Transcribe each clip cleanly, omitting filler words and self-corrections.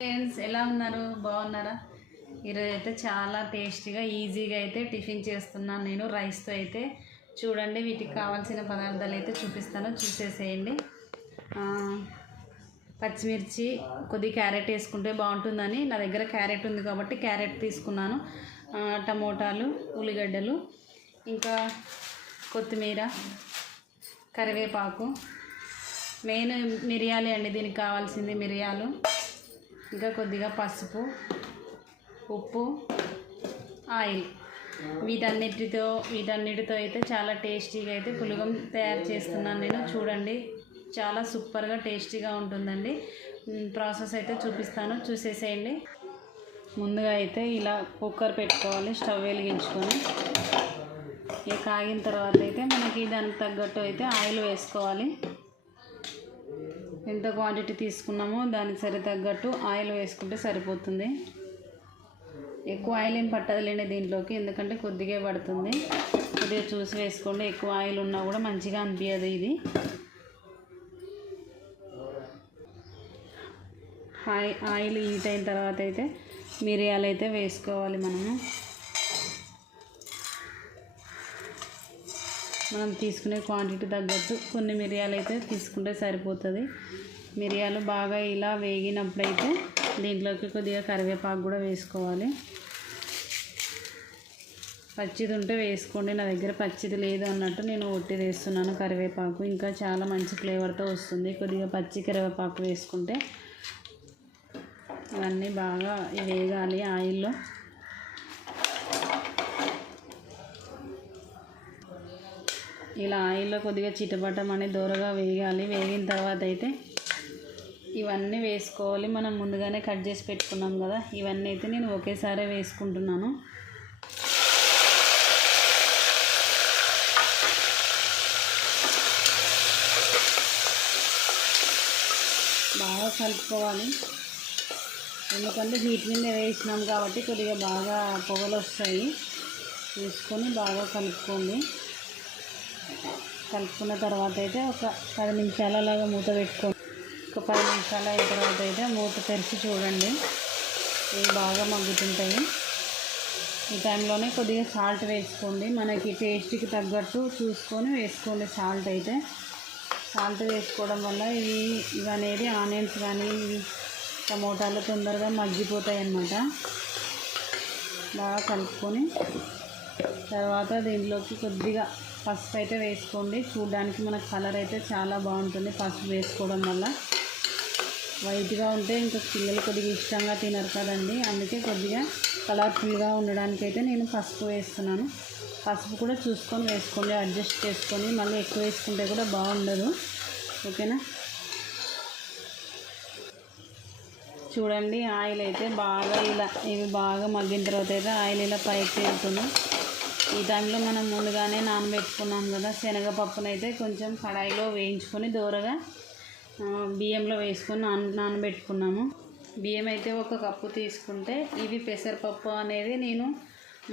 Friends ఎలా ఉన్నారు? బాగున్నారా? ఈరోజు అయితే చాలా టేస్టీగా ఈజీగా అయితే టిఫిన్ చేస్తున్నాను నేను రైస్తో అయితే. చూడండి, వీటికి కావాల్సిన పదార్థాలు అయితే చూపిస్తాను, చూసేసేయండి. పచ్చిమిర్చి, కొద్ది క్యారెట్ వేసుకుంటే బాగుంటుందని నా దగ్గర క్యారెట్ ఉంది కాబట్టి క్యారెట్ తీసుకున్నాను. టమోటాలు, ఉల్లిగడ్డలు, ఇంకా కొత్తిమీర, కరివేపాకు, మెయిన్ మిరియాలే అండి దీనికి కావాల్సింది, మిరియాలు, ఇంకా కొద్దిగా పసుపు, ఉప్పు, ఆయిల్. వీటన్నిటితో అయితే చాలా టేస్టీగా అయితే పులగం తయారు చేస్తున్నాను నేను. చూడండి, చాలా సూపర్గా టేస్టీగా ఉంటుందండి. ప్రాసెస్ అయితే చూపిస్తాను, చూసేసేయండి. ముందుగా అయితే ఇలా కుక్కర్ పెట్టుకోవాలి, స్టవ్ వెలిగించుకొని. ఇక కాగిన తర్వాత అయితే మనకి దానికి తగ్గట్టు అయితే ఆయిల్ వేసుకోవాలి. ఎంత క్వాంటిటీ తీసుకున్నామో దానికి సరి తగ్గట్టు ఆయిల్ వేసుకుంటే సరిపోతుంది. ఎక్కువ ఆయిల్ ఏం పట్టదులేండి దీంట్లోకి, ఎందుకంటే కొద్దిగా పడుతుంది. కొద్దిగా చూసి వేసుకోండి, ఎక్కువ ఆయిల్ ఉన్నా కూడా మంచిగా అనిపించదు ఇది. ఆయిల్ హీట్ అయిన తర్వాత అయితే మిరియాలు అయితే వేసుకోవాలి. మనం తీసుకునే క్వాంటిటీ తగ్గట్టు కొన్ని మిరియాలు అయితే తీసుకుంటే సరిపోతుంది. మిరియాలు బాగా ఇలా వేగినప్పుడైతే దీంట్లోకి కొద్దిగా కరివేపాకు కూడా వేసుకోవాలి. పచ్చిది ఉంటే వేసుకోండి, నా దగ్గర పచ్చిది లేదు అన్నట్టు నేను ఒట్టిది వేస్తున్నాను కరివేపాకు. ఇంకా చాలా మంచి ఫ్లేవర్తో వస్తుంది కొద్దిగా పచ్చి కరివేపాకు వేసుకుంటే. ఇవన్నీ బాగా వేగాలి ఆయిల్లో. ఇలా ఆయిల్లో కొద్దిగా చిటపటం అని దూరగా వేగాలి. వేగిన తర్వాత అయితే ఇవన్నీ వేసుకోవాలి. మనం ముందుగానే కట్ చేసి పెట్టుకున్నాం కదా, ఇవన్నీ అయితే నేను ఒకేసారి వేసుకుంటున్నాను. బాగా కలుపుకోవాలి, ఎందుకంటే హీట్ మీద వేసినాం కాబట్టి కొద్దిగా బాగా పొగలు వస్తాయి. వేసుకొని బాగా కలుపుకోండి. కలుపుకున్న తర్వాత అయితే ఒక 10 నిమిషాలు అలాగా మూత పెట్టుకోండి. ఒక 10 నిమిషాలు అయిన తర్వాత అయితే మూత తెరిచి చూడండి, ఇవి బాగా మగ్గుతుంటాయి. ఈ టైంలోనే కొద్దిగా సాల్ట్ వేసుకోండి, మనకి టేస్ట్కి తగ్గట్టు చూసుకొని వేసుకోండి. సాల్ట్ వేసుకోవడం వల్ల ఇవి అనేది ఆనియన్స్ కానీ టమోటాలు తొందరగా మగ్గిపోతాయి అన్నమాట. బాగా కలుపుకొని తర్వాత దీంట్లోకి కొద్దిగా పసుపు అయితే వేసుకోండి. చూడడానికి మనకు కలర్ అయితే చాలా బాగుంటుంది పసుపు వేసుకోవడం వల్ల. వైట్గా ఉంటే ఇంకా పిల్లలు కొద్దిగా ఇష్టంగా తినరు కదండి, అందుకే కొద్దిగా కలర్ఫుల్గా ఉండడానికి అయితే నేను పసుపు వేస్తున్నాను. పసుపు కూడా చూసుకొని వేసుకోండి, అడ్జస్ట్ చేసుకొని. మళ్ళీ ఎక్కువ వేసుకుంటే కూడా బాగుండదు, ఓకేనా? చూడండి, ఆయిల్ అయితే బాగా ఇలా ఇవి బాగా మగ్గిన తర్వాత అయితే ఆయిల్ ఇలా పైకి తేలుతుంది. ఈ టైంలో మనం ముందుగానే నానబెట్టుకున్నాం కదా శనగపప్పునైతే కొంచెం కడాయిలో వేయించుకొని దూరగా బియ్యంలో వేసుకొని నానబెట్టుకున్నాము. బియ్యం అయితే 1 కప్పు తీసుకుంటే, ఇవి పెసరపప్పు అనేది నేను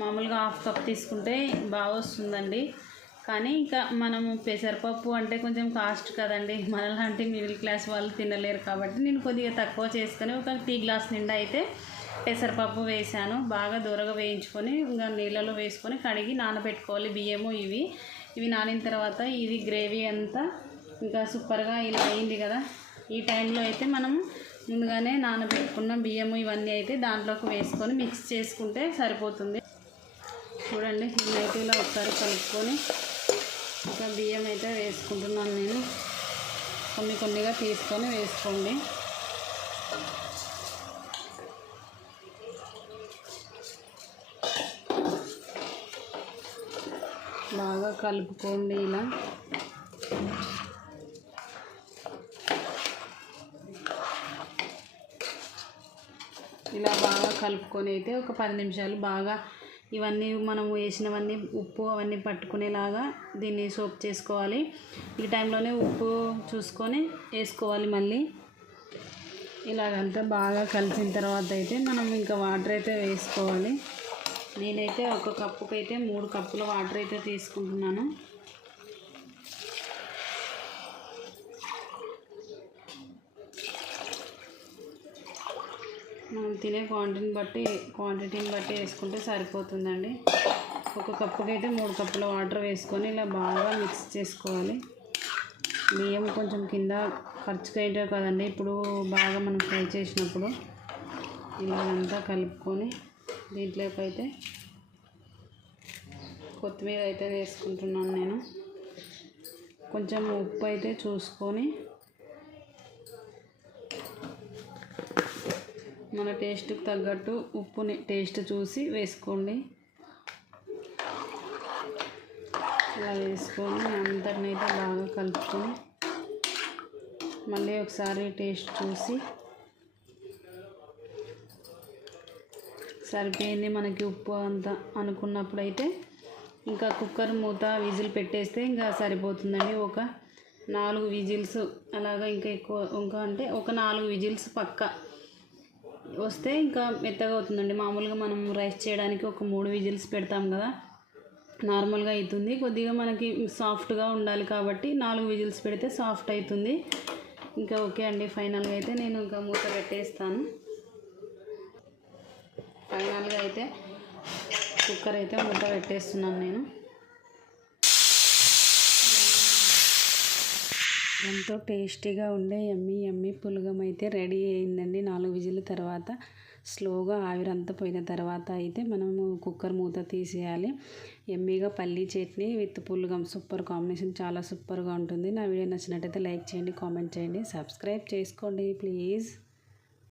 మామూలుగా 1/2 కప్ తీసుకుంటే బాగా వస్తుందండి. కానీ ఇంకా మనము పెసరపప్పు అంటే కొంచెం కాస్ట్ కదండి, మనలాంటి మిడిల్ క్లాస్ వాళ్ళు తినలేరు కాబట్టి నేను కొద్దిగా తక్కువ చేసుకొని 1 టీ గ్లాస్ నిండా అయితే పెసరపప్పు వేసాను. బాగా దూరగా వేయించుకొని ఇంకా నీళ్ళలో వేసుకొని కడిగి నానబెట్టుకోవాలి బియ్యము. ఇవి నానిన తర్వాత ఇది గ్రేవీ అంతా ఇంకా సూపర్గా ఇలా అయింది కదా. ఈ టైంలో అయితే మనం ముందుగానే నానబెట్టుకున్న బియ్యము ఇవన్నీ అయితే దాంట్లోకి వేసుకొని మిక్స్ చేసుకుంటే సరిపోతుంది. చూడండి, ఇవైతే ఇలా ఒకసారి కలుపుకొని ఇంకా బియ్యం అయితే వేసుకుంటున్నాను నేను. కొన్నిగా తీసుకొని వేసుకోండి. బాగా కలుపుకోండి ఇలా. బాగా కలుపుకొని అయితే ఒక 10 నిమిషాలు బాగా ఇవన్నీ మనం వేసినవన్నీ ఉప్పు అవన్నీ పట్టుకునేలాగా దీన్ని సోప్ చేసుకోవాలి. ఈ టైంలోనే ఉప్పు చూసుకొని వేసుకోవాలి. మళ్ళీ ఇలాగంతా బాగా కలిసిన తర్వాత అయితే మనం ఇంకా వాటర్ అయితే వేసుకోవాలి. నేనైతే 1 కప్పుకి అయితే 3 కప్పుల వాటర్ అయితే తీసుకుంటున్నాను. మనం తినే క్వాంటిటీని బట్టి వేసుకుంటే సరిపోతుందండి. ఒక కప్పుకైతే 3 కప్పుల వాటర్ వేసుకొని ఇలా బాగా మిక్స్ చేసుకోవాలి. బియ్యం కొంచెం కింద ఖర్చుకైతే కదండి, ఇప్పుడు బాగా మనం ఫ్రై చేసినప్పుడు ఇలా అంతా కలుపుకొని దీంట్లోకి అయితే కొత్తిమీర అయితే వేసుకుంటున్నాను నేను. కొంచెం ఉప్పు అయితే చూసుకొని మన టేస్ట్కి తగ్గట్టు ఉప్పుని టేస్ట్ చూసి వేసుకోండి. ఇలా వేసుకొని అంతటిని అయితే బాగా కలుపుకొని మళ్ళీ ఒకసారి టేస్ట్ చూసి సరిపోయింది మనకి ఉప్పు అంతా అనుకున్నప్పుడైతే ఇంకా కుక్కర్ మూత విజిల్ పెట్టేస్తే ఇంకా సరిపోతుందండి. ఒక 4 విజిల్స్ అలాగా, ఇంకా అంటే ఒక 4 విజిల్స్ పక్కా వస్తే ఇంకా మెత్తగా అవుతుందండి. మామూలుగా మనం రైస్ చేయడానికి ఒక 3 విజిల్స్ పెడతాం కదా, నార్మల్గా అవుతుంది. కొద్దిగా మనకి సాఫ్ట్గా ఉండాలి కాబట్టి 4 విజిల్స్ పెడితే సాఫ్ట్ అవుతుంది. ఇంకా ఓకే అండి. ఫైనల్గా అయితే నేను ఇంకా మూత పెట్టేస్తాను. ఫైనల్గా అయితే కుక్కర్ అయితే మూత పెట్టేస్తున్నాను నేను. ఎంతో టేస్టీగా ఉండే యమ్మీ పులగం అయితే రెడీ అయిందండి. 4 విజిల్ తర్వాత స్లోగా ఆవిరంతా పోయిన తర్వాత అయితే మనము కుక్కర్ మూత తీసేయాలి. యమ్మీగా పల్లీ chutney with Pulagam super combination, చాలా సూపర్గా ఉంటుంది. నా వీడియో నచ్చినట్టయితే లైక్ చేయండి, కామెంట్ చేయండి, సబ్స్క్రైబ్ చేసుకోండి ప్లీజ్.